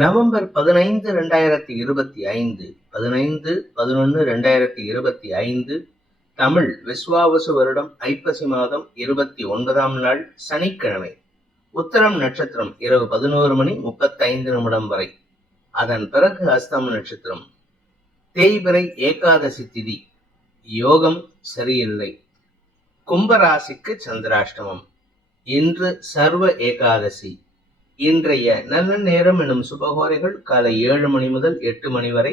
November 15, 2025 15/11/2025 Tamil Vishvavasu வருடம் ஐப்பசி மாதம் 29ஆம் நாள் சனிக்கிழமை. உத்தரம் நட்சத்திரம் இரவு 11:35 வரை. அதன் பிறகு அஸ்தம நட்சத்திரம். தேய்பிறை ஏகாதசி திதி. யோகம் சரியில்லை. கும்பராசிக்கு சந்திராஷ்டமம். இன்று சர்வ ஏகாதசி. இன்றைய நல்ல நேரம் எனும் சுபகோரைகள் காலை 7 மணி முதல் 8 மணி வரை,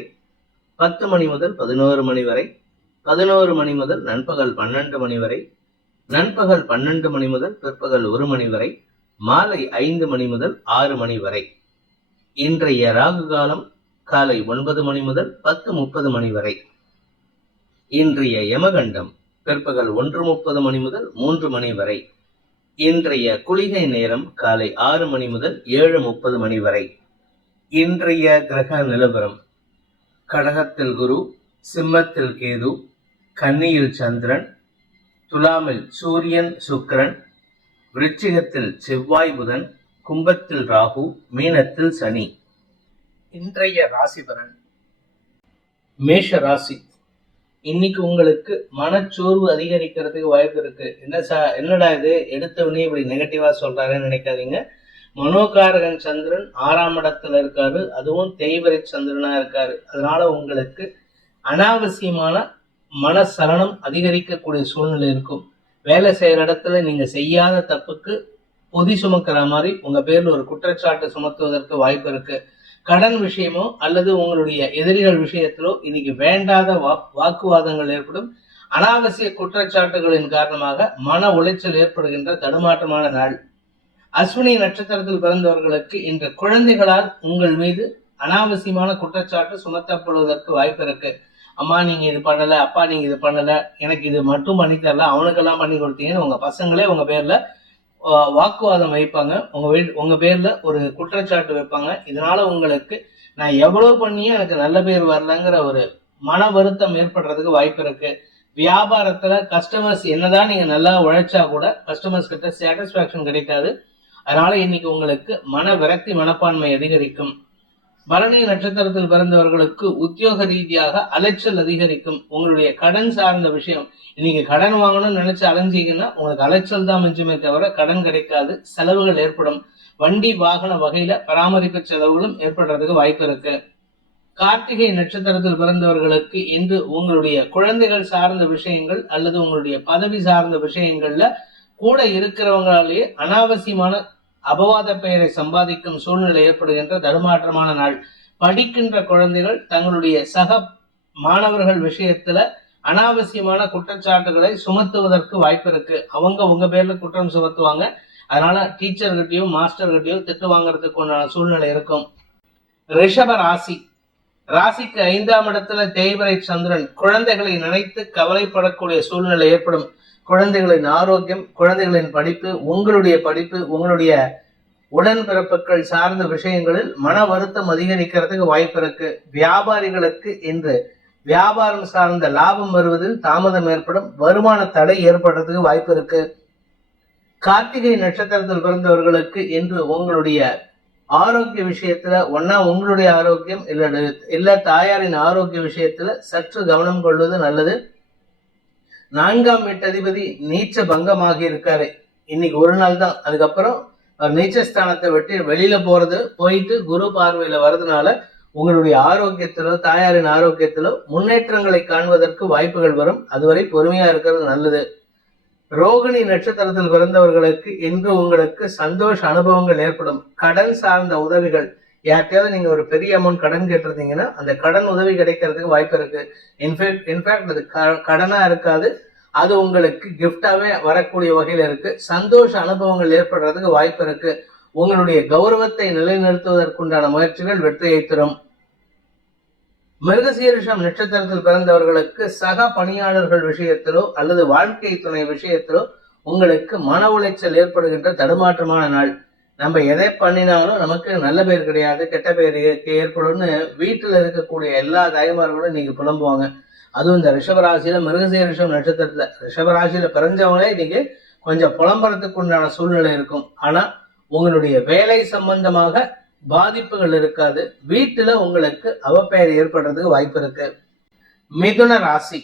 10 மணி முதல் 11 மணி வரை, 11 மணி முதல் நண்பகல் 12 மணி வரை, நண்பகல் 12 மணி முதல் பிற்பகல் 1 மணி வரை, மாலை 5 மணி முதல் 6 மணி வரை. இன்றைய ராகு காலம் காலை 9 மணி முதல் 10:30 மணி வரை. இன்றைய யமகண்டம் பிற்பகல் 1:30 மணி முதல் 3 மணி வரை. இன்றைய குளிகை நேரம் காலை 6 மணி முதல் 7:30 மணி வரை. இன்றைய கிரக நிலவரம்: கடகத்தில் குரு, சிம்மத்தில் கேது, கன்னியில் சந்திரன், துலாமில் சூரியன் சுக்கிரன், விருச்சிகத்தில் செவ்வாய் புதன், கும்பத்தில் ராகு, மீனத்தில் சனி. இன்றைய ராசிபலன்: மேஷ ராசி. இன்னைக்கு உங்களுக்கு மனச்சோர்வு அதிகரிக்கிறதுக்கு வாய்ப்பு இருக்கு. என்னடா இது எடுத்தவனே இப்படி நெகட்டிவா சொல்றாருன்னு நினைக்காதீங்க. மனோகாரகன் சந்திரன் 6ஆம் இடத்துல இருக்காரு, அதுவும் தேய்பிறை சந்திரனா இருக்காரு. அதனால உங்களுக்கு அனாவசியமான மனசலனம் அதிகரிக்கக்கூடிய சூழ்நிலை இருக்கும். வேலை செய்யற இடத்துல நீங்க செய்யாத தப்புக்கு பொதி சுமக்கிற மாதிரி உங்க பேர்ல ஒரு குற்றச்சாட்டு சுமத்துவதற்கு வாய்ப்பு இருக்கு. கடன் விஷயமோ அல்லது உங்களுடைய எதிரிகள் விஷயத்திலோ இன்னைக்கு வேண்டாத வாக்குவாதங்கள் ஏற்படும். அனாவசிய குற்றச்சாட்டுகளின் காரணமாக மன உளைச்சல் ஏற்படுகின்ற தடுமாற்றமான நாள். அஸ்வினி நட்சத்திரத்தில் பிறந்தவர்களுக்கு இன்று குழந்தைகளால் உங்கள் மீது அனாவசியமான குற்றச்சாட்டு சுமத்தப்படுவதற்கு வாய்ப்பு இருக்கு. அம்மா நீங்க இது பண்ணல, அப்பா நீங்க இது பண்ணல, எனக்கு இது மட்டும் பண்ணி தரல, அவனுக்கெல்லாம் பண்ணி கொடுத்தீங்கன்னு உங்க பசங்களே உங்க பேர்ல வாக்குவாதம் வைப்பாங்க. உங்க பேர்ல ஒரு குற்றச்சாட்டு வைப்பாங்க. இதனால உங்களுக்கு நான் எவ்வளவு பண்ணியும் எனக்கு நல்ல பேர் வரலங்கிற ஒரு மன வருத்தம் ஏற்படுறதுக்கு வாய்ப்பு இருக்கு. வியாபாரத்துல கஸ்டமர்ஸ் என்னதான் நீங்க நல்லா உழைச்சா கூட கஸ்டமர்ஸ் கிட்ட சாட்டிஸ்பாக்சன் கிடைக்காது. அதனால இன்னைக்கு உங்களுக்கு மன விரக்தி மனப்பான்மை அதிகரிக்கும். பரணி நட்சத்திரத்தில் பிறந்தவர்களுக்கு உத்தியோக ரீதியாக அலைச்சல் அதிகரிக்கும். உங்களுடைய கடன் சார்ந்த விஷயம், இன்னைக்கு கடன் வாங்கணும்னு நினைச்சு அலைஞ்சீங்கன்னா உங்களுக்கு அலைச்சல் தான் மிஞ்சுமே தவிர கடன் கிடைக்காது. செலவுகள் ஏற்படும். வண்டி வாகன வகையில பராமரிப்பு செலவுகளும் ஏற்படுறதுக்கு வாய்ப்பு இருக்கு. கார்த்திகை நட்சத்திரத்தில் பிறந்தவர்களுக்கு இன்று உங்களுடைய குழந்தைகள் சார்ந்த விஷயங்கள் அல்லது உங்களுடைய பதவி சார்ந்த விஷயங்கள்ல கூட இருக்கிறவங்களாலேயே அனாவசியமான அபவாத பெயரை சம்பாதிக்கும் சூழ்நிலை ஏற்படுகின்ற தடுமாற்றமான நாள். படிக்கின்ற குழந்தைகள் தங்களுடைய சக மாணவர்கள் விஷயத்துல அனாவசியமான குற்றச்சாட்டுகளை சுமத்துவதற்கு வாய்ப்பு இருக்கு. அவங்க உங்க பேர்ல குற்றம் சுமத்துவாங்க. அதனால டீச்சர்கிட்டயோ மாஸ்டர்கிட்டயோ திட்டு வாங்கறதுக்கு உண்டான சூழ்நிலை இருக்கும். ரிஷப ராசி. ராசிக்கு 5ஆம் இடத்துல தேய்பிறை சந்திரன். குழந்தைகளை நினைத்து கவலைப்படக்கூடிய சூழ்நிலை ஏற்படும். குழந்தைகளின் ஆரோக்கியம், குழந்தைகளின் படிப்பு, உங்களுடைய படிப்பு, உங்களுடைய உடன்பிறப்புகள் சார்ந்த விஷயங்களில் மன வருத்தம் அதிகரிக்கிறதுக்கு வாய்ப்பு இருக்கு. வியாபாரிகளுக்கு இன்று வியாபாரம் சார்ந்த லாபம் வருவதில் தாமதம் ஏற்படும். வருமான தடை ஏற்படுறதுக்கு வாய்ப்பு இருக்கு. கார்த்திகை நட்சத்திரத்தில் பிறந்தவர்களுக்கு இன்று உங்களுடைய ஆரோக்கிய விஷயத்துல உங்களுடைய ஆரோக்கியம் இல்ல தாயாரின் ஆரோக்கிய விஷயத்துல சற்று கவனம் கொள்வது நல்லது. 4ஆம் வீட்டதிபதி நீச்ச பங்கமாகி இருக்காரு. இன்னைக்கு ஒரு நாள் தான், அதுக்கப்புறம் நீச்சஸ்தானத்தை விட்டு வெளியில போயிட்டு குரு பார்வையில வர்றதுனால உங்களுடைய ஆரோக்கியத்திலோ தாயாரின் ஆரோக்கியத்திலோ முன்னேற்றங்களை காண்பதற்கு வாய்ப்புகள் வரும். அதுவரை பொறுமையா இருக்கிறது நல்லது. ரோகிணி நட்சத்திரத்தில் பிறந்தவர்களுக்கு இன்று உங்களுக்கு சந்தோஷ அனுபவங்கள் ஏற்படும். கடன் சார்ந்த உதவிகள், யார்கிட்டயாவது நீங்க ஒரு பெரிய அமௌண்ட் கடன் கேட்டிருந்தீங்கன்னா அந்த கடன் உதவி கிடைக்கிறதுக்கு வாய்ப்பு இருக்கு. இன்ஃபேக்ட் அது கடனா இருக்காது, அது உங்களுக்கு கிஃப்டாவே வரக்கூடிய வகையில இருக்கு. சந்தோஷ அனுபவங்கள் ஏற்படுறதுக்கு வாய்ப்பு இருக்கு. உங்களுடைய கௌரவத்தை நிலைநிறுத்துவதற்குண்டான முயற்சிகள் வெற்றியை தரும். மிருகசீரிஷம் நட்சத்திரத்தில் பிறந்தவர்களுக்கு சக பணியாளர்கள் விஷயத்திலோ அல்லது வாழ்க்கை துணை விஷயத்திலோ உங்களுக்கு மன உளைச்சல் ஏற்படுகின்ற தடுமாற்றமான நாள். நம்ம எதை பண்ணினாலும் நமக்கு நல்ல பேர் கிடையாது, கெட்ட பேர் ஏற்படும்னு வீட்டுல இருக்கக்கூடிய எல்லா தாய்மார்களும் நீங்க புலம்புவாங்க. அதுவும் இந்த ரிஷபராசியில மிருகசீரிஷம் நட்சத்திரத்துல ரிஷபராசியில பிறந்தவங்களே நீங்க கொஞ்சம் புலம்புறதுக்கு உண்டான சூழ்நிலை இருக்கும். ஆனா உங்களுடைய வேலை சம்பந்தமாக பாதிப்புகள் இருக்காது. வீட்டுல உங்களுக்கு அவப்பெயர் ஏற்படுறதுக்கு வாய்ப்பு இருக்கு. மிதுன ராசி,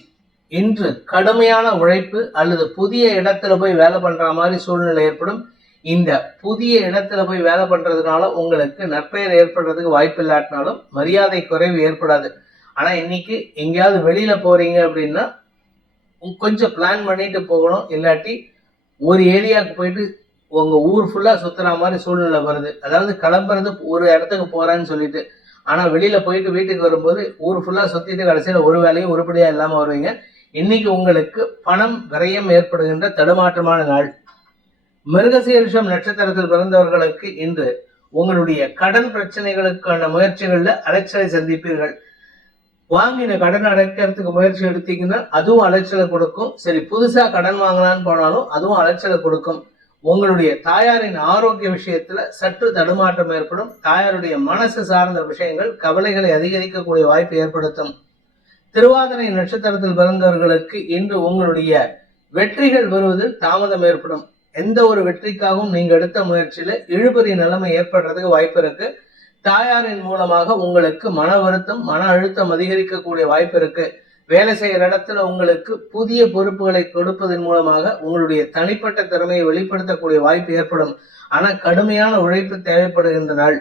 இன்று கடுமையான உழைப்பு அல்லது புதிய இடத்துல போய் வேலை பண்ற மாதிரி சூழ்நிலை ஏற்படும். இந்த புதிய இடத்துல போய் வேலை பண்றதுனால உங்களுக்கு நற்பெயர் ஏற்படுறதுக்கு வாய்ப்பு இல்லாட்டினாலும் மரியாதை குறைவு ஏற்படாது. ஆனா இன்னைக்கு எங்கேயாவது வெளியில போறீங்க அப்படின்னா கொஞ்சம் பிளான் பண்ணிட்டு போகணும். இல்லாட்டி ஒரு ஏரியாவுக்கு போயிட்டு உங்க ஊர் ஃபுல்லா சுத்துற மாதிரி சூழ்நிலை வருது. அதாவது கிளம்புறது ஒரு இடத்துக்கு போறேன்னு சொல்லிட்டு, ஆனா வெளியில போயிட்டு வீட்டுக்கு வரும்போது ஊர் ஃபுல்லா சுத்திட்டு கடைசியில ஒரு வேலையும் உருப்படியா இல்லாம வருவீங்க. இன்னைக்கு உங்களுக்கு பணம் விரயம் ஏற்படுகின்ற தடுமாற்றமான நாள். மிருகசீரிஷம் நட்சத்திரத்தில் பிறந்தவர்களுக்கு இன்று உங்களுடைய கடன் பிரச்சனைகளுக்கான முயற்சிகள்ல அலைச்சலை சந்திப்பீர்கள். வாங்கின கடன் அடைக்கிறதுக்கு முயற்சி எடுத்தீங்கன்னா அதுவும் அலைச்சலை கொடுக்கும். சரி, புதுசா கடன் வாங்கலான்னு போனாலும் அதுவும் அலைச்சலை கொடுக்கும். உங்களுடைய தாயாரின் ஆரோக்கிய விஷயத்துல சற்று தடுமாற்றம் ஏற்படும். தாயாருடைய மனசு சார்ந்த விஷயங்கள் கவலைகளை அதிகரிக்கக்கூடிய வாய்ப்பு ஏற்படுத்தும். திருவாதிரை நட்சத்திரத்தில் பிறந்தவர்களுக்கு இன்று உங்களுடைய வெற்றிகள் வருவதில் தாமதம் ஏற்படும். எந்த ஒரு வெற்றிக்காகவும் நீங்க எடுத்த முயற்சியில இழுபறி நிலைமை ஏற்படுறதுக்கு வாய்ப்பு இருக்கு. தாயாரின் மூலமாக உங்களுக்கு மன வருத்தம், மன அழுத்தம் அதிகரிக்கக்கூடிய வாய்ப்பு இருக்கு. வேலை செய்யற இடத்துல உங்களுக்கு புதிய பொறுப்புகளை கொடுப்பதன் மூலமாக உங்களுடைய தனிப்பட்ட திறமையை வெளிப்படுத்தக்கூடிய வாய்ப்பு ஏற்படும். ஆனா கடுமையான உழைப்பு தேவைப்படுகின்ற நாள்.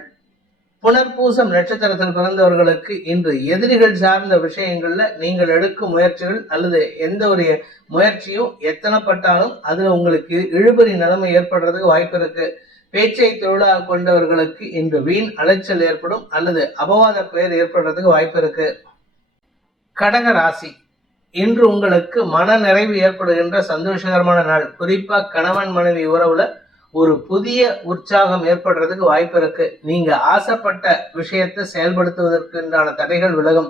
புனர்பூசம் நட்சத்திரத்தில் பிறந்தவர்களுக்கு இன்று எதிரிகள் சார்ந்த விஷயங்கள்ல நீங்கள் எடுக்கும் முயற்சிகள் அல்லது எந்த ஒரு முயற்சியும் எத்தனைப்பட்டாலும் அதுல உங்களுக்கு இழுபறி நிலைமை ஏற்படுறதுக்கு வாய்ப்பு இருக்கு. பேச்சை தொழிலாக கொண்டவர்களுக்கு இன்று வீண் அலைச்சல் ஏற்படும் அல்லது அபவாத பெயர் ஏற்படுறதுக்கு வாய்ப்பு இருக்கு. கடக ராசி, இன்று உங்களுக்கு மன நிறைவு ஏற்படுகின்ற சந்தோஷகரமான நாள். குறிப்பா கணவன் மனைவி உறவுல ஒரு புதிய உற்சாகம் ஏற்படுறதுக்கு வாய்ப்பு இருக்கு. நீங்க ஆசைப்பட்ட விஷயத்தை செயல்படுத்துவதற்குண்டான தடைகள் விலகும்.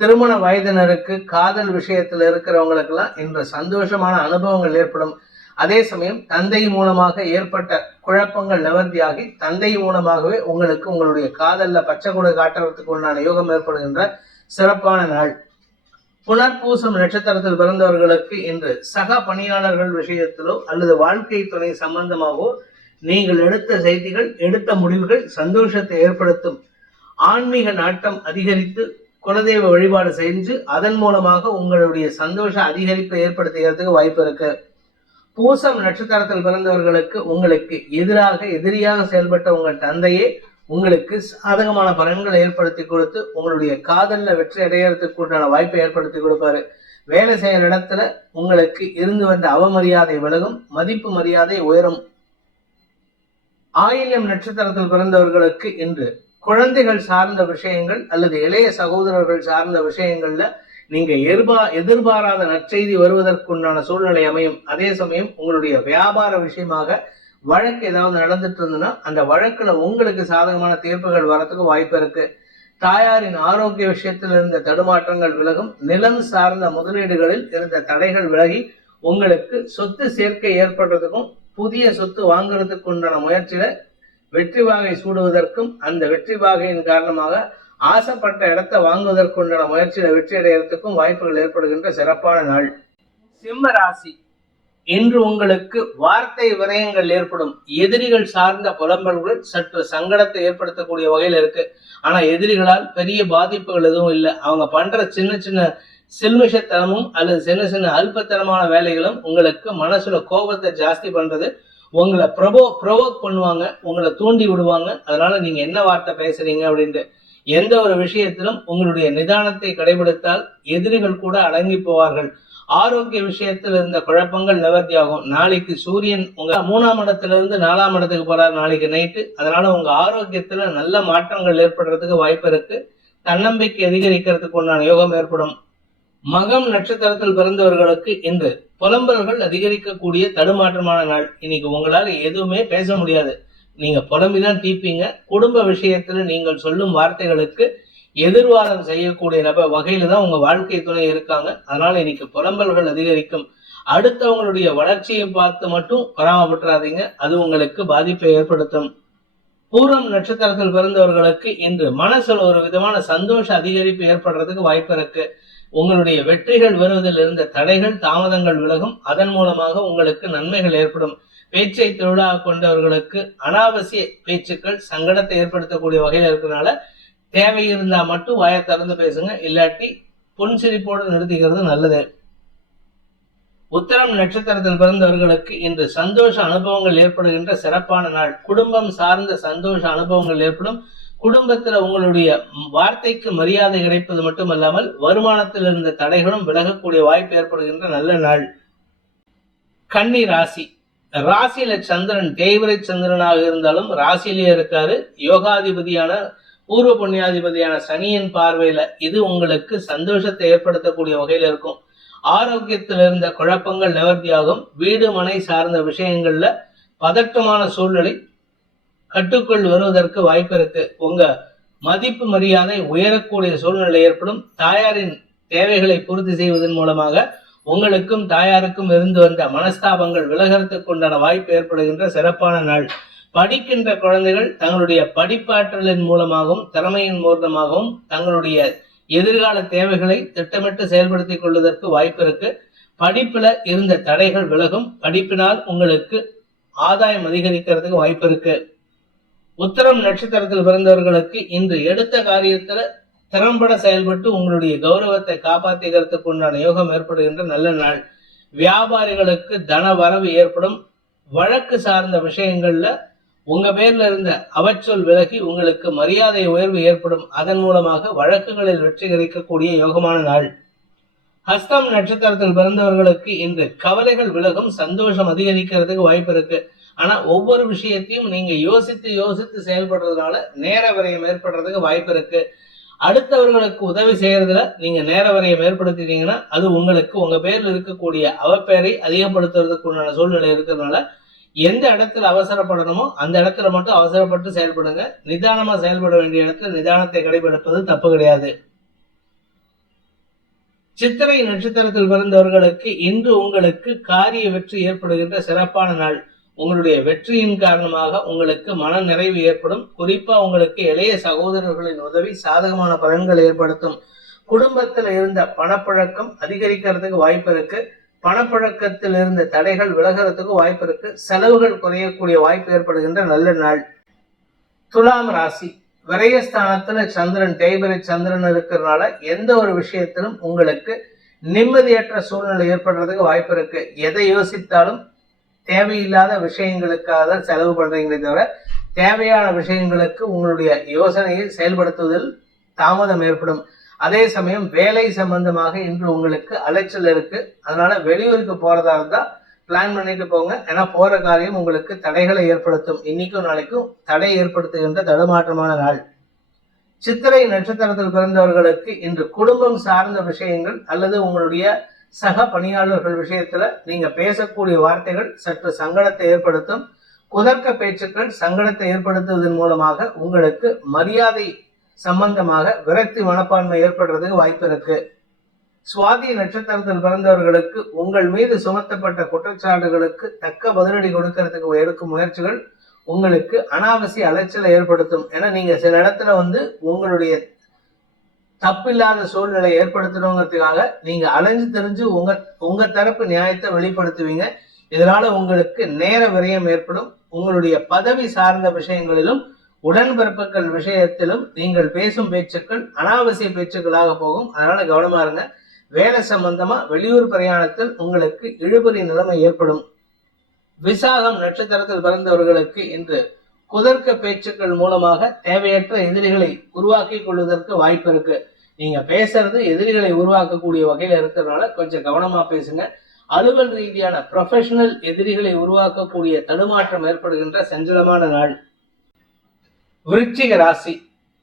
திருமண வயதினருக்கு காதல் விஷயத்துல இருக்கிறவங்களுக்கு எல்லாம் இன்று சந்தோஷமான அனுபவங்கள் ஏற்படும். அதே சமயம் தந்தை மூலமாக ஏற்பட்ட குழப்பங்கள் நிவர்த்தியாகி தந்தை மூலமாகவே உங்களுக்கு உங்களுடைய காதல்ல பச்சை கொடை காட்டுறதுக்கு உண்டான யோகம் ஏற்படுகின்ற சிறப்பான நாள். புனர்பூசம் நட்சத்திரத்தில் பிறந்தவர்களுக்கு இன்று சக பணியாளர்கள் விஷயத்திலோ அல்லது வாழ்க்கை துணை சம்பந்தமாகவோ நீங்கள் எடுத்த செய்திகள், எடுத்த முடிவுகள் சந்தோஷத்தை ஏற்படுத்தும். ஆன்மீக நாட்டம் அதிகரித்து குலதெய்வ வழிபாடு செஞ்சு அதன் மூலமாக உங்களுடைய சந்தோஷ அதிகரிப்பை ஏற்படுத்துகிறதுக்கு வாய்ப்பு இருக்கு. பூசம் நட்சத்திரத்தில் பிறந்தவர்களுக்கு உங்களுக்கு எதிரியாக செயல்பட்ட உங்கள் தந்தையே உங்களுக்கு சாதகமான பலன்களை ஏற்படுத்தி கொடுத்து உங்களுடைய காதல்ல வெற்றி அடையறதுக்கு உண்டான வாய்ப்பை ஏற்படுத்தி கொடுப்பாரு. வேலை செய்யற இடத்துல உங்களுக்கு இருந்து வந்த அவமரியாதை விலகும், மதிப்பு மரியாதை உயரும். ஆயில்யம் நட்சத்திரத்தில் பிறந்தவர்களுக்கு இன்று குழந்தைகள் சார்ந்த விஷயங்கள் அல்லது இளைய சகோதரர்கள் சார்ந்த விஷயங்கள்ல நீங்க எதிர்பாராத நற்செய்தி வருவதற்குண்டான சூழ்நிலை அமையும். அதே சமயம் உங்களுடைய வியாபார விஷயமாக வழக்கு ஏதாவது நடந்துட்டு இருந்ததுன்னா அந்த வழக்குல உங்களுக்கு சாதகமான தீர்ப்புகள் வரத்துக்கு வாய்ப்பு இருக்கு. தாயாரின் ஆரோக்கிய விஷயத்தில் இருந்த தடுமாற்றங்கள் விலகும். நிலம் சார்ந்த முதலீடுகளில் இருந்த தடைகள் விலகி உங்களுக்கு சொத்து சேர்க்கை ஏற்படுறதுக்கும் புதிய சொத்து வாங்குறதுக்கு உண்டான முயற்சியில வெற்றி வாகை சூடுவதற்கும் அந்த வெற்றி வாகையின் காரணமாக ஆசைப்பட்ட இடத்தை வாங்குவதற்குண்டான முயற்சியில வெற்றி அடைகிறதுக்கும் வாய்ப்புகள் ஏற்படுகின்ற சிறப்பான நாள். சிம்ம ராசி, இன்று உங்களுக்கு வார்த்தை விரயங்கள் ஏற்படும். எதிரிகள் சார்ந்த புலம்பல்கள் சற்று சங்கடத்தை ஏற்படுத்தக்கூடிய வகையில் இருக்கு. ஆனா எதிரிகளால் பெரிய பாதிப்புகள் எதுவும் இல்லை. அவங்க பண்ற சின்ன சின்ன சில்மிஷத்தனமும் அல்லது சின்ன சின்ன அல்பத்தனமான வேலைகளும் உங்களுக்கு மனசுல கோபத்தை ஜாஸ்தி பண்றது. உங்களை ப்ரொவோக் பண்ணுவாங்க, உங்களை தூண்டி விடுவாங்க. அதனால நீங்க என்ன வார்த்தை பேசுறீங்க அப்படின்ட்டு எந்த ஒரு விஷயத்திலும் உங்களுடைய நிதானத்தை கடைபிடித்தால் எதிரிகள் கூட அடங்கி போவார்கள். ஆரோக்கிய விஷயத்தில் இருந்த குழப்பங்கள் நிவர்த்தியாகும். நாளைக்கு சூரியன் உங்க 3ஆம் இடத்திலிருந்து 4ஆம் இடத்துக்கு போறாரு நாளைக்கு நைட்டு. அதனால உங்க ஆரோக்கியத்துல நல்ல மாற்றங்கள் ஏற்படுறதுக்கு வாய்ப்பு இருக்கு. தன்னம்பிக்கை அதிகரிக்கிறதுக்கு உண்டான யோகம் ஏற்படும். மகம் நட்சத்திரத்தில் பிறந்தவர்களுக்கு இன்று புலம்பல்கள் அதிகரிக்கக்கூடிய தடுமாற்றமான நாள். இன்னைக்கு உங்களால எதுவுமே பேச முடியாது. நீங்க புலம்பிதான் தீப்பீங்க. குடும்ப விஷயத்துல நீங்கள் சொல்லும் வார்த்தைகளுக்கு எதிர்வாதம் செய்யக்கூடிய வகையில தான் உங்க வாழ்க்கை துணை இருக்காங்க. அதனால இன்னைக்கு புலம்பல்கள் அதிகரிக்கும். அடுத்தவங்களுடைய வளர்ச்சியை பார்த்து மட்டும் பொறாமப்பட்டுறாதீங்க, அது உங்களுக்கு பாதிப்பை ஏற்படுத்தும். பூரம் நட்சத்திரத்தில் பிறந்தவர்களுக்கு இன்று மனசுல ஒரு விதமான சந்தோஷ அதிகரிப்பு ஏற்படுறதுக்கு வாய்ப்பு இருக்கு. உங்களுடைய வெற்றிகள் வருவதில் இருந்த தடைகள் தாமதங்கள் விலகும். அதன் மூலமாக உங்களுக்கு நன்மைகள் ஏற்படும். பேச்சை தொழிலாக கொண்டவர்களுக்கு அனாவசிய பேச்சுக்கள் சங்கடத்தை ஏற்படுத்தக்கூடிய வகையில் இருக்கிறதுனால தேவை இருந்தா மட்டும் வாயை திறந்து பேசுங்க, இல்லாட்டி புன்சிரிப்போடு நிறுத்திக்கிறது நல்லது. உத்தரம் நட்சத்திரத்தில் பிறந்தவர்களுக்கு இன்று சந்தோஷ அனுபவங்கள் ஏற்படுகின்ற சிறப்பான நாள். குடும்பம் சார்ந்த சந்தோஷ அனுபவங்கள் ஏற்படும். குடும்பத்துல உங்களுடைய வார்த்தைக்கு மரியாதை கிடைப்பது மட்டுமல்லாமல் வருமானத்தில் இருந்த தடைகளும் விலகக்கூடிய வாய்ப்பு ஏற்படுகின்ற நல்ல நாள். கன்னி ராசி. ராசியில சந்திரன் தேய்பிரை சந்திரனாக இருந்தாலும் ராசியிலேயே இருக்காரு. யோகாதிபதியான பூர்வ புண்ணியாதிபதியான சனியின் பார்வையில இது உங்களுக்கு சந்தோஷத்தை ஏற்படுத்தக்கூடிய வகையில இருக்கும். ஆரோக்கியத்தில் இருந்த குழப்பங்கள் நிவர்த்தியாகும். வீடு மனை சார்ந்த விஷயங்கள்ல பதட்டமான சூழ்நிலை கட்டுக்குள் வருவதற்கு வாய்ப்பு இருக்கு. உங்க மதிப்பு மரியாதை உயரக்கூடிய சூழ்நிலை ஏற்படும். தாயாரின் தேவைகளை பூர்த்தி செய்வதன் மூலமாக உங்களுக்கும் தாயாருக்கும் இருந்து வந்த மனஸ்தாபங்கள் விலகிறதுக்கு உண்டான வாய்ப்பு ஏற்படுகின்ற சிறப்பான நாள். படிக்கின்ற குழந்தைகள் தங்களுடைய படிப்பாற்றலின் மூலமாகவும் திறமையின் மூலமாகவும் தங்களுடைய எதிர்கால தேவைகளை திட்டமிட்டு செயல்படுத்திக் கொள்வதற்கு வாய்ப்பு இருக்கு. படிப்புல இருந்த தடைகள் விலகும். படிப்பினால் உங்களுக்கு ஆதாயம் அதிகரிக்கிறதுக்கு வாய்ப்பு இருக்கு. உத்தரம் நட்சத்திரத்தில் பிறந்தவர்களுக்கு இன்று எடுத்த காரியத்துல திறம்பட செயல்பட்டு உங்களுடைய கௌரவத்தை காப்பாற்றிக்கிறதுக்கு உண்டான யோகம் ஏற்படுகின்ற நல்ல நாள். வியாபாரிகளுக்கு தன வரவு ஏற்படும். வழக்கு சார்ந்த விஷயங்கள்ல உங்க பேர்ல இருந்த அவச்சொல் விலகி உங்களுக்கு மரியாதை உயர்வு ஏற்படும். அதன் மூலமாக வழக்குகளில் வெற்றி கிடைக்கக்கூடிய யோகமான நாள். ஹஸ்தம் நட்சத்திரத்தில் பிறந்தவர்களுக்கு இன்று கவலைகள் விலகும். சந்தோஷம் அதிகரிக்கிறதுக்கு வாய்ப்பு இருக்கு. ஆனா ஒவ்வொரு விஷயத்தையும் நீங்க யோசித்து யோசித்து செயல்படுறதுனால நேர விரயம் ஏற்படுறதுக்கு வாய்ப்பு இருக்கு. அடுத்தவர்களுக்கு உதவி செய்யறதுல நீங்க நேர விரயம் ஏற்படுத்திட்டீங்கன்னா அது உங்களுக்கு உங்க பேர்ல இருக்கக்கூடிய அவப்பெயரை அதிகப்படுத்துறதுக்கு உண்டான சூழ்நிலை இருக்கிறதுனால எந்த இடத்துல அவசரப்படணுமோ அந்த இடத்துல மட்டும் அவசரப்பட்டு செயல்படுங்க. நிதானமா செயல்பட வேண்டிய இடத்துல நிதானத்தை கடைபிடிப்பது தப்பு கிடையாது. சித்திரை நட்சத்திரத்தில் பிறந்தவர்களுக்கு இன்று உங்களுக்கு காரிய வெற்றி ஏற்படுகின்ற சிறப்பான நாள். உங்களுடைய வெற்றியின் காரணமாக உங்களுக்கு மன நிறைவு ஏற்படும். குறிப்பா உங்களுக்கு இளைய சகோதரர்களின் உதவி சாதகமான பலன்களை ஏற்படுத்தும். குடும்பத்தில் இருந்த பணப்பழக்கம் அதிகரிக்கிறதுக்கு வாய்ப்பு இருக்கு. பணப்பழக்கத்தில் இருந்த தடைகள் விலகிறதுக்கு வாய்ப்பு இருக்கு. செலவுகள் குறையக்கூடிய வாய்ப்பு ஏற்படுகின்ற நல்ல நாள். துலாம் ராசி. விரயஸ்தானத்துல சந்திரன் தேய்பிரை சந்திரன் இருக்கிறதுனால எந்த ஒரு விஷயத்திலும் உங்களுக்கு நிம்மதியற்ற சூழ்நிலை ஏற்படுறதுக்கு வாய்ப்பு இருக்கு. எதை யோசித்தாலும் தேவையில்லாத விஷயங்களுக்காக செலவு பண்றீங்களே தவிர தேவையான விஷயங்களுக்கு உங்களுடைய யோசனையை செயல்படுத்துவதில் தாமதம் ஏற்படும். அதே சமயம் வேலை சம்பந்தமாக இன்று உங்களுக்கு அலைச்சல் இருக்கு. அதனால வெளியூருக்கு போறதா இருந்தா பிளான் பண்ணிட்டு போங்க. ஏன்னா போற காரியம் உங்களுக்கு தடைகளை ஏற்படுத்தும். இன்னைக்கும் நாளைக்கும் தடை ஏற்படுத்துகின்ற தடுமாற்றமான நாள். சித்திரை நட்சத்திரத்தில் பிறந்தவர்களுக்கு இன்று குடும்பம் சார்ந்த விஷயங்கள் அல்லது உங்களுடைய சக பணியாளர்கள் விஷயத்துல நீங்க பேசக்கூடிய வார்த்தைகள் சற்று சங்கடத்தை ஏற்படுத்தும். குதர்க்க பேச்சுக்கள் சங்கடத்தை ஏற்படுத்துவதன் மூலமாக உங்களுக்கு மரியாதை சம்பந்தமாக விரக்தி மனப்பான்மை ஏற்படுறதுக்கு வாய்ப்பு இருக்கு. சுவாதி நட்சத்திரத்தில் பிறந்தவர்களுக்கு உங்கள் மீது சுமத்தப்பட்ட குற்றச்சாட்டுகளுக்கு தக்க பதிலடி கொடுக்கறதுக்கு எடுக்கும் முயற்சிகள் உங்களுக்கு அனாவசிய அலைச்சலை ஏற்படுத்தும். ஏன்னா நீங்க சில இடத்துல உங்களுடைய தப்பில்லாத சூழ்நிலை ஏற்படுத்தணுங்கிறதுக்காக நீங்க அலைஞ்சு தெரிஞ்சு உங்க தரப்பு நியாயத்தை வெளிப்படுத்துவீங்க. இதனால உங்களுக்கு நேர விரயம் ஏற்படும். உங்களுடைய பதவி சார்ந்த விஷயங்களிலும் உடன்பிறப்புகள் விஷயத்திலும் நீங்கள் பேசும் பேச்சுக்கள் அனாவசிய பேச்சுக்களாக போகும். அதனால கவனமா இருங்க. வேலை சம்பந்தமா வெளியூர் பிரயாணத்தில் உங்களுக்கு இழுபறி நிலைமை ஏற்படும். விசாகம் நட்சத்திரத்தில் பிறந்தவர்களுக்கு இன்று குதர்க்க பேச்சுக்கள் மூலமாக தேவையற்ற எதிரிகளை உருவாக்கி கொள்வதற்கு வாய்ப்பு இருக்கு. நீங்க பேசுறது எதிரிகளை உருவாக்கக்கூடிய வகையில இருக்கிறதுனால கொஞ்சம் கவனமா பேசுங்க. அலுவல் ரீதியான ப்ரொஃபஷனல் எதிரிகளை உருவாக்கக்கூடிய தடுமாற்றம் ஏற்படுகின்ற சஞ்சலமான நாள். விருச்சிக ராசி.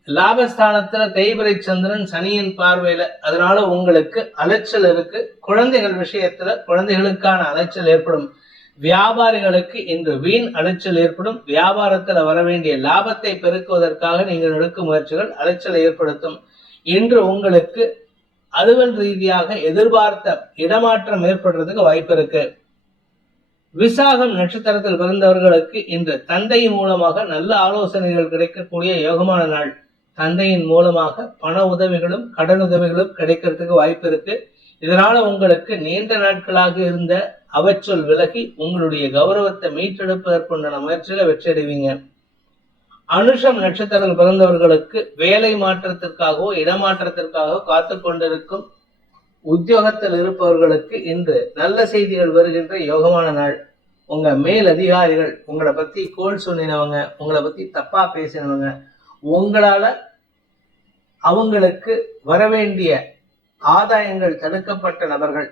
லாபஸ்தானத்துல தேய்பிரை சந்திரன் சனியின் பார்வையில, அதனால உங்களுக்கு அலைச்சல் இருக்கு. குழந்தைகள் விஷயத்துல குழந்தைகளுக்கான அலைச்சல் ஏற்படும். வியாபாரிகளுக்கு இன்று வீண் அலைச்சல் ஏற்படும். வியாபாரத்துல வர வேண்டிய லாபத்தை பெருக்குவதற்காக நீங்கள் எடுக்கும் முயற்சிகள் அலைச்சலை ஏற்படுத்தும். இன்று உங்களுக்கு அலுவல் ரீதியாக எதிர்பார்த்த இடமாற்றம் ஏற்படுறதுக்கு வாய்ப்பு இருக்கு. விசாகம் நட்சத்திரத்தில் பிறந்தவர்களுக்கு இன்று தந்தையின் மூலமாக நல்ல ஆலோசனைகள் கிடைக்கக்கூடிய யோகமான நாள். தந்தையின் மூலமாக பண உதவிகளும் கடன் உதவிகளும் கிடைக்கிறதுக்கு வாய்ப்பு இருக்கு. இதனால உங்களுக்கு நீண்ட நாட்களாக இருந்த அவச்சொல் விலகி உங்களுடைய கௌரவத்தை மீட்டெடுப்பதற்குண்டான முயற்சியில வெற்றி அடைவீங்க. அனுஷம் நட்சத்திரத்தில் பிறந்தவர்களுக்கு வேலை மாற்றத்திற்காகவோ இடமாற்றத்திற்காகவோ காத்து கொண்டிருக்கும் உத்தியோகத்தில் இருப்பவர்களுக்கு இன்று நல்ல செய்திகள் வருகின்ற யோகமான நாள். உங்க மேல் அதிகாரிகள் உங்களை பத்தி கோல் சொன்னினவங்க, உங்களை பத்தி தப்பா பேசினவங்க, உங்களால அவங்களுக்கு வரவேண்டிய ஆதாயங்கள் தடுக்கப்பட்ட நபர்கள்,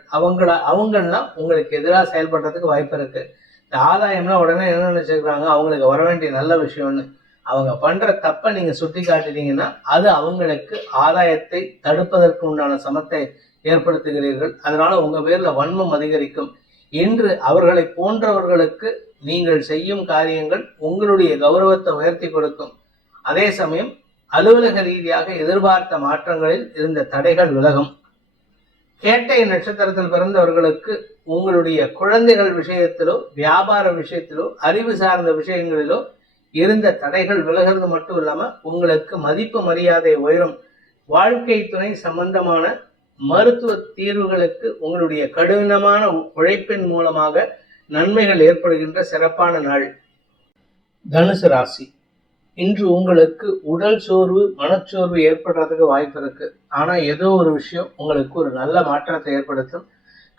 அவங்கெல்லாம் உங்களுக்கு எதிராக செயல்படுறதுக்கு வாய்ப்பு இருக்கு. இந்த ஆதாயம்லாம் உடனே என்ன நினைச்சுக்கிறாங்க, அவங்களுக்கு வர வேண்டிய நல்ல விஷயம்னு. அவங்க பண்ற தப்பை நீங்க சுட்டி காட்டிட்டீங்கன்னா அது அவங்களுக்கு ஆதாயத்தை தடுப்பதற்கு உண்டான சமத்தை ஏற்படுத்துகிறீர்கள். அதனால உங்க பேர்ல வன்மம் அதிகரிக்கும். இன்று அவர்களை போன்றவர்களுக்கு நீங்கள் செய்யும் காரியங்கள் உங்களுடைய கௌரவத்தை உயர்த்தி கொடுக்கும். அதே சமயம் அலுவலக ரீதியாக எதிர்பார்த்த மாற்றங்களில் இருந்த தடைகள் விலகும். கேட்டை நட்சத்திரத்தில் பிறந்தவர்களுக்கு உங்களுடைய குழந்தைகள் விஷயத்திலோ வியாபார விஷயத்திலோ அறிவு சார்ந்த விஷயங்களிலோ இருந்த தடைகள் விலகிறது மட்டும் இல்லாம உங்களுக்கு மதிப்பு மரியாதை உயரும். வாழ்க்கை துணை சம்பந்தமான மருத்துவ தீர்வுகளுக்கு உங்களுடைய கடினமான உழைப்பின் மூலமாக நன்மைகள் ஏற்படுகின்ற சிறப்பான நாள். தனுசு ராசி, இன்று உங்களுக்கு உடல் சோர்வு மனச்சோர்வு ஏற்படுறதுக்கு வாய்ப்பு இருக்கு. ஆனா ஏதோ ஒரு விஷயம் உங்களுக்கு ஒரு நல்ல மாற்றத்தை ஏற்படுத்தும்.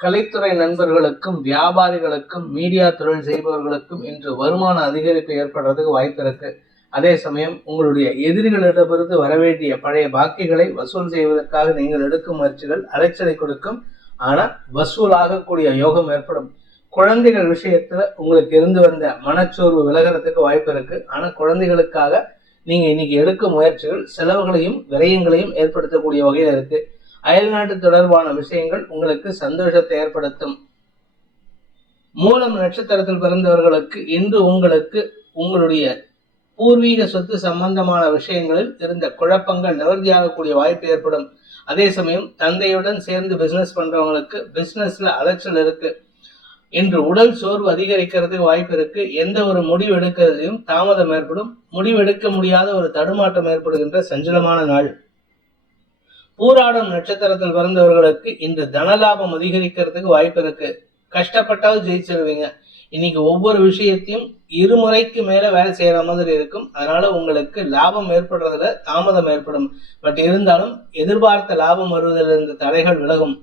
கலைத்துறை நண்பர்களுக்கும் வியாபாரிகளுக்கும் மீடியா தொழில் செய்பவர்களுக்கும் இன்று வருமான அதிகரிப்பு ஏற்படுறதுக்கு வாய்ப்பு இருக்கு. அதே சமயம் உங்களுடைய எதிரிகளிடமிருந்து வரவேண்டிய பழைய பாக்கிகளை வசூல் செய்வதற்காக நீங்கள் எடுக்கும் முயற்சிகள் அலைச்சலை கொடுக்கும். ஆனா வசூல் ஆகக்கூடிய யோகம் ஏற்படும். குழந்தைகள் விஷயத்துல உங்களுக்கு இருந்து வந்த மனச்சோர்வு விலகிறதுக்கு வாய்ப்பு இருக்கு. ஆனா குழந்தைகளுக்காக நீங்க இன்னைக்கு எடுக்கும் முயற்சிகள் செலவுகளையும் விரயங்களையும் ஏற்படுத்தக்கூடிய வகையில இருக்கு. அயல்நாட்டு தொடர்பான விஷயங்கள் உங்களுக்கு சந்தோஷத்தை ஏற்படுத்தும். மூலம் நட்சத்திரத்தில் பிறந்தவர்களுக்கு இன்று உங்களுக்கு உங்களுடைய பூர்வீக சொத்து சம்பந்தமான விஷயங்களில் இருந்த குழப்பங்கள் நிவர்த்தியாகக்கூடிய வாய்ப்பு ஏற்படும். அதே சமயம் தந்தையுடன் சேர்ந்து பிசினஸ் பண்றவங்களுக்கு பிசினஸ்ல அலைச்சல் இருக்கு. இன்று உடல் சோர்வு அதிகரிக்கிறதுக்கு வாய்ப்பு இருக்கு. எந்த ஒரு முடிவு எடுக்கிறதையும் தாமதம் ஏற்படும். முடிவெடுக்க முடியாத ஒரு தடுமாற்றம் ஏற்படுகின்ற சஞ்சலமான நாள். பூராடம் நட்சத்திரத்தில் பிறந்தவர்களுக்கு இன்று தனலாபம் அதிகரிக்கிறதுக்கு வாய்ப்பு இருக்கு. கஷ்டப்பட்டாவது ஜெயிச்சிருவீங்க. இன்னைக்கு ஒவ்வொரு விஷயத்தையும் இருமுறைக்கு மேல வேலை செய்யற மாதிரி இருக்கும். அதனால உங்களுக்கு லாபம் ஏற்படுறதுல தாமதம் ஏற்படும். பட் இருந்தாலும் எதிர்பார்த்த லாபம் வருவதில் இருந்த தடைகள் விலகும்.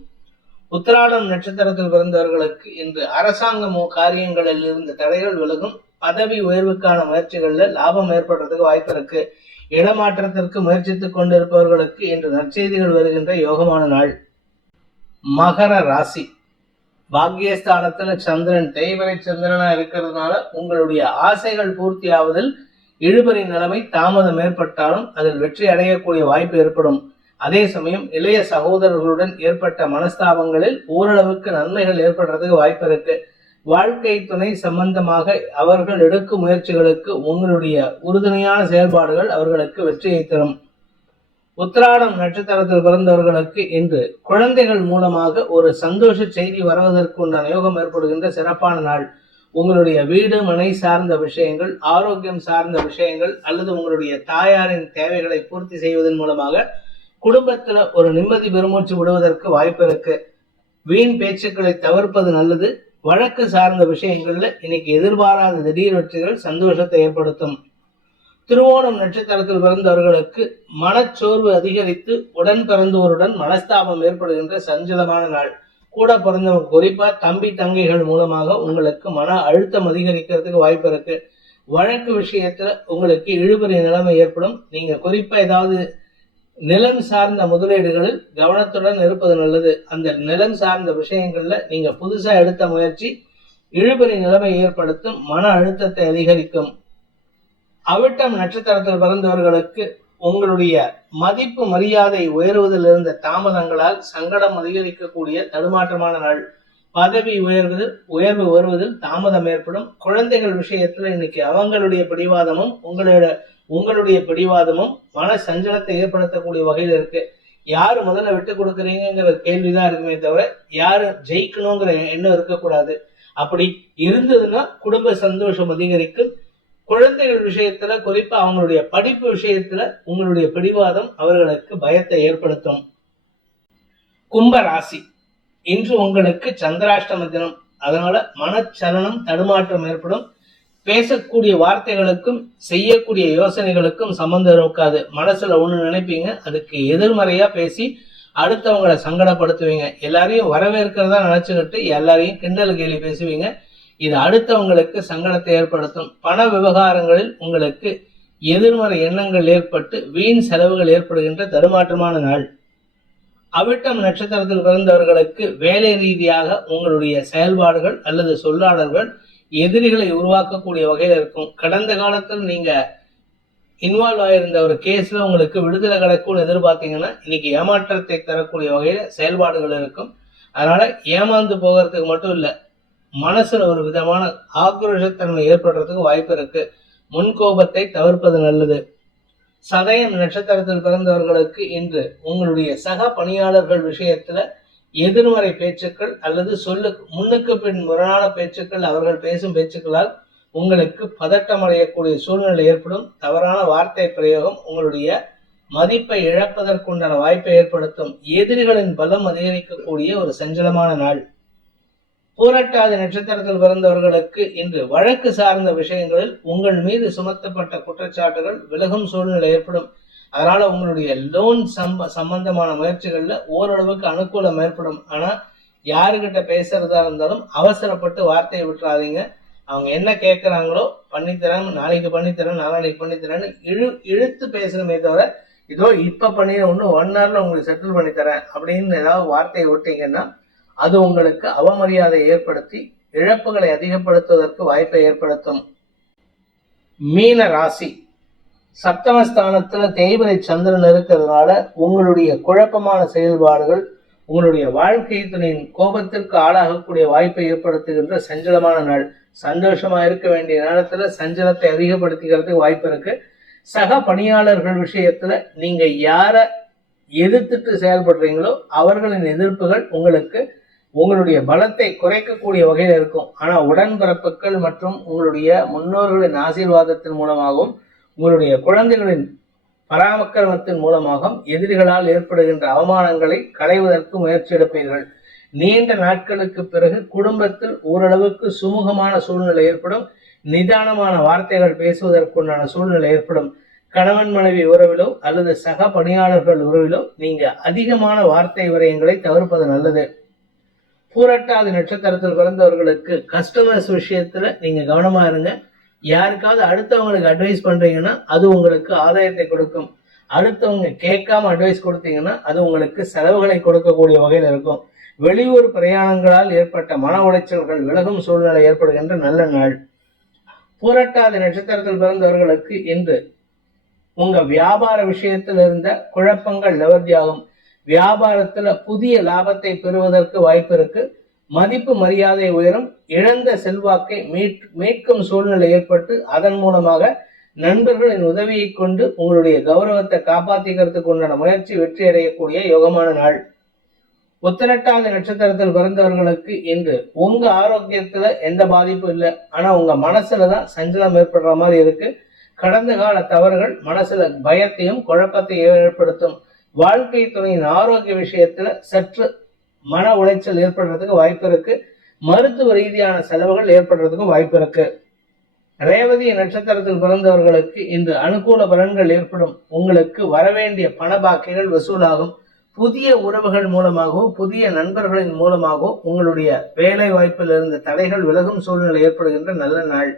உத்திராடம் நட்சத்திரத்தில் பிறந்தவர்களுக்கு இன்று அரசாங்க காரியங்களில் இருந்த தடைகள் விலகும். பதவி உயர்வுக்கான முயற்சிகள்ல லாபம் ஏற்படுறதுக்கு வாய்ப்பு இருக்கு. இடமாற்றத்திற்கு முயற்சித்துக் கொண்டிருப்பவர்களுக்கு இன்று நற்செய்திகள் வருகின்ற யோகமான நாள். மகர ராசி, பாக்கியஸ்தானத்துல சந்திரன் தேய்வரை சந்திரனா இருக்கிறதுனால உங்களுடைய ஆசைகள் பூர்த்தி ஆவதில் இழுபறி நிலைமை தாமதம் ஏற்பட்டாலும் அதில் வெற்றி அடையக்கூடிய வாய்ப்பு ஏற்படும். அதே சமயம் இளைய சகோதரர்களுடன் ஏற்பட்ட மனஸ்தாபங்களில் ஓரளவுக்கு நன்மைகள் ஏற்படுறதுக்கு வாய்ப்பு இருக்கு. வாழ்க்கை துணை சம்பந்தமாக அவர்கள் எடுக்கும் முயற்சிகளுக்கு உங்களுடைய உறுதுணையான செயல்பாடுகள் அவர்களுக்கு வெற்றியை தரும். உத்திராடம் நட்சத்திரத்தில் பிறந்தவர்களுக்கு இன்று குழந்தைகள் மூலமாக ஒரு சந்தோஷ செய்தி வருவதற்கு உண்டான யோகம் ஏற்படுகின்ற சிறப்பான நாள். உங்களுடைய வீடு மனை சார்ந்த விஷயங்கள், ஆரோக்கியம் சார்ந்த விஷயங்கள் அல்லது உங்களுடைய தாயாரின் தேவைகளை பூர்த்தி செய்வதன் மூலமாக குடும்பத்துல ஒரு நிம்மதி பெருமூச்சு விடுவதற்கு வாய்ப்பு இருக்கு. வீண் பேச்சுக்களை தவிர்ப்பது நல்லது. வழக்கு சார்ந்த விஷயங்கள்ல இன்னைக்கு எதிர்பாராத திடீர் வெற்றிகள் சந்தோஷத்தை ஏற்படுத்தும். திருவோணம் நட்சத்திரத்தில் பிறந்தவர்களுக்கு மனச்சோர்வு அதிகரித்து உடன் பிறந்தோருடன் மனஸ்தாபம் ஏற்படுகின்ற சஞ்சலமான நாள். கூட பிறந்தவங்க குறிப்பா தம்பி தங்கைகள் மூலமாக உங்களுக்கு மன அழுத்தம் அதிகரிக்கிறதுக்கு வாய்ப்பு இருக்கு. வழக்கு விஷயத்துல உங்களுக்கு இழுபறி நிலைமை ஏற்படும். நீங்க குறிப்பா ஏதாவது நிலம் சார்ந்த முதலீடுகளில் கவனத்துடன் இருப்பது நல்லது. அந்த நிலம் சார்ந்த விஷயங்கள்ல நீங்க புதுசா எடுத்த முயற்சி இழுபறி நிலைமை ஏற்படுத்தும், மன அழுத்தத்தை அதிகரிக்கும். அவிட்டம் நட்சத்திரத்தில் பிறந்தவர்களுக்கு உங்களுடைய மதிப்பு மரியாதை உயர்வதில் இருந்த தாமதங்களால் சங்கடம் அதிகரிக்கக்கூடிய தடுமாற்றமான நாள். பதவி உயர்வு வருவதில் தாமதம் ஏற்படும். குழந்தைகள் விஷயத்துல இன்னைக்கு அவங்களுடைய பிடிவாதமும் உங்களுடைய பிடிவாதமும் மன சஞ்சலத்தை ஏற்படுத்தக்கூடிய வகையில் இருக்கு. யாரு முதல்ல விட்டு கொடுக்குறீங்கிற கேள்விதான் இருக்குமே தவிர யாரு ஜெயிக்கணுங்கிற எண்ணம் இருக்கக்கூடாது. அப்படி இருந்ததுன்னா குடும்ப சந்தோஷம் அதிகரிக்கும். குழந்தைகள் விஷயத்துல, குறிப்பா அவங்களுடைய படிப்பு விஷயத்துல உங்களுடைய பிடிவாதம் அவர்களுக்கு பயத்தை ஏற்படுத்தும். கும்ப ராசி, இன்று உங்களுக்கு சந்திராஷ்டம தினம். அதனால மனச்சலனம், தடுமாற்றம் ஏற்படும். பேசக்கூடிய வார்த்தைகளுக்கும் செய்யக்கூடிய யோசனைகளுக்கும் சம்பந்தம் இருக்காது. மனசுல ஒண்ணு நினைப்பீங்க, அதுக்கு எதிர்மறையா பேசி அடுத்தவங்களை சங்கடப்படுத்துவீங்க. எல்லாரையும் வரவேற்கிறதா நினைச்சுக்கிட்டு எல்லாரையும் கிண்டல் கேலி பேசுவீங்க. இது அடுத்தவங்களுக்கு சங்கடத்தை ஏற்படுத்தும். பண விவகாரங்களில் உங்களுக்கு எதிர்மறை எண்ணங்கள் ஏற்பட்டு வீண் செலவுகள் ஏற்படுகின்ற தடுமாற்றமான நாள். அவிட்டம் நட்சத்திரத்தில் பிறந்தவர்களுக்கு வேலை ரீதியாக உங்களுடைய செயல்பாடுகள் அல்லது சொல்லாடல்கள் எதிரிகளை உருவாக்கக்கூடிய வகையில் இருக்கும். கடந்த காலத்தில் நீங்க இன்வால்வ் ஆயிருந்த ஒரு கேஸ்ல உங்களுக்கு விடுதலை கிடைக்கும்னு எதிர்பார்த்தீங்கன்னா இன்னைக்கு ஏமாற்றத்தை தரக்கூடிய வகையில செயல்பாடுகள் இருக்கும். அதனால ஏமாந்து போகிறதுக்கு மட்டும் இல்ல, மனசுல ஒரு விதமான ஆக்ரோஷத்தன்மை ஏற்படுறதுக்கு வாய்ப்பு இருக்கு. முன்கோபத்தை தவிர்ப்பது நல்லது. சதயம் நட்சத்திரத்தில் பிறந்தவர்களுக்கு இன்று உங்களுடைய சக பணியாளர்கள் விஷயத்துல எதிர்மறை பேச்சுக்கள் அல்லது முன்னுக்கு பின் முரணான பேச்சுக்கள், அவர்கள் பேசும் பேச்சுக்களால் உங்களுக்கு பதட்டம் அடையக்கூடிய சூழ்நிலை ஏற்படும். தவறான வார்த்தை பிரயோகம் உங்களுடைய மதிப்பை இழப்பதற்குண்டான வாய்ப்பை ஏற்படுத்தும். எதிரிகளின் பலம் அதிகரிக்கக்கூடிய ஒரு சஞ்சலமான நாள். பூரட்டாதி நட்சத்திரத்தில் பிறந்தவர்களுக்கு இன்று வழக்கு சார்ந்த விஷயங்களில் உங்கள் மீது சுமத்தப்பட்ட குற்றச்சாட்டுகள் விலகும் சூழ்நிலை ஏற்படும். அதனால உங்களுடைய லோன் சம்பந்தமான முயற்சிகள்ல ஓரளவுக்கு அனுகூலம் ஏற்படும். ஆனா யாருகிட்ட பேசுறதா இருந்தாலும் அவசரப்பட்டு வார்த்தையை விட்டுறாதீங்க. அவங்க என்ன கேட்கறாங்களோ பண்ணித்தரேன், நாளைக்கு பண்ணித்தரேன், நாளைக்கு பண்ணித்தரேன்னு இழுத்து பேசணுமே தவிர இதோ இப்ப பண்ணின ஒண்ணு 1 hourல உங்களுக்கு செட்டில் பண்ணித்தரேன் அப்படின்னு ஏதாவது வார்த்தையை விட்டீங்கன்னா அது உங்களுக்கு அவமரியாதை ஏற்படுத்தி இழப்புகளை அதிகப்படுத்துவதற்கு வாய்ப்பை ஏற்படுத்தும். மீன ராசி, சப்தமஸ்தானத்துல தேய்பிரை சந்திரன் இருக்கிறதுனால உங்களுடைய குழப்பமான செயல்பாடுகள் உங்களுடைய வாழ்க்கை துணையின் கோபத்திற்கு ஆளாகக்கூடிய வாய்ப்பை ஏற்படுத்துகின்ற சஞ்சலமான நாள். சந்தோஷமா இருக்க வேண்டிய நேரத்துல சஞ்சலத்தை அதிகப்படுத்திக்கிறதுக்கு வாய்ப்பு இருக்கு. சக பணியாளர்கள் விஷயத்துல நீங்க யார எதிர்த்துட்டு செயல்படுறீங்களோ அவர்களின் எதிர்ப்புகள் உங்களுக்கு உங்களுடைய பலத்தை குறைக்கக்கூடிய வகையில் இருக்கும். ஆனா உடன்பிறப்புகள் மற்றும் உங்களுடைய முன்னோர்களின் ஆசீர்வாதத்தின் மூலமாகவும் உங்களுடைய குழந்தைகளின் பராமக்கிரமத்தின் மூலமாகவும் எதிரிகளால் ஏற்படுகின்ற அவமானங்களை களைவதற்கு முயற்சி எடுப்பீர்கள். நீண்ட நாட்களுக்கு பிறகு குடும்பத்தில் ஓரளவுக்கு சுமூகமான சூழ்நிலை ஏற்படும். நிதானமான வார்த்தைகள் பேசுவதற்குண்டான சூழ்நிலை ஏற்படும். கணவன் மனைவி உறவிலோ அல்லது சக பணியாளர்கள் உறவிலோ நீங்க அதிகமான வார்த்தை விரயங்களை தவிர்ப்பது நல்லது. பூரட்டாதி நட்சத்திரத்தில் பிறந்தவர்களுக்கு கஸ்டமர்ஸ் விஷயத்துல நீங்க கவனமா இருங்க. யாருக்காவது அடுத்தவங்களுக்கு அட்வைஸ் பண்றீங்கன்னா அது உங்களுக்கு ஆதாயத்தை கொடுக்கும். அடுத்தவங்க கேட்காம அட்வைஸ் கொடுத்தீங்கன்னா அது உங்களுக்கு செலவுகளை கொடுக்கக்கூடிய வகையில் இருக்கும். வெளியூர் பிரயாணங்களால் ஏற்பட்ட மன உளைச்சல்கள் விலகும் சூழ்நிலை ஏற்படுகின்ற நல்ல நாள். பூரட்டாதி நட்சத்திரத்தில் பிறந்தவர்களுக்கு இன்று உங்க வியாபார விஷயத்தில் இருந்த குழப்பங்கள் நிவர்த்தியாகும். வியாபாரத்துல புதிய லாபத்தை பெறுவதற்கு வாய்ப்பு இருக்கு. மதிப்பு மரியாதை உயரும். இழந்த செல்வாக்கை மீட்கும் சூழ்நிலை ஏற்பட்டு அதன் மூலமாக நண்பர்களின் உதவியை கொண்டு உங்களுடைய கௌரவத்தை காப்பாத்திக்கிறதுக்கு உண்டான முயற்சி வெற்றி அடையக்கூடிய யோகமான நாள். உத்திரட்டாதி நட்சத்திரத்தில் பிறந்தவர்களுக்கு இன்று உங்க ஆரோக்கியத்துல எந்த பாதிப்பும் இல்லை. ஆனா உங்க மனசுலதான் சஞ்சலம் ஏற்படுற மாதிரி இருக்கு. கடந்த கால தவறுகள் மனசுல பயத்தையும் குழப்பத்தையும் ஏற்படுத்தும். வாழ்க்கை துணையின் ஆரோக்கிய விஷயத்துல சற்று மன உளைச்சல் ஏற்படுறதுக்கு வாய்ப்பு இருக்கு. மருத்துவ ரீதியான செலவுகள் ஏற்படுறதுக்கு வாய்ப்பு இருக்கு. ரேவதி நட்சத்திரத்தில் பிறந்தவர்களுக்கு இன்று அனுகூல பலன்கள் ஏற்படும். உங்களுக்கு வரவேண்டிய பண பாக்கிகள் வசூலாகும். புதிய உறவுகள் மூலமாகவோ புதிய நண்பர்களின் மூலமாகவோ உங்களுடைய வேலை வாய்ப்பில் இருந்த தடைகள் விலகும் சூழ்நிலை ஏற்படுகின்ற நல்ல நாள்.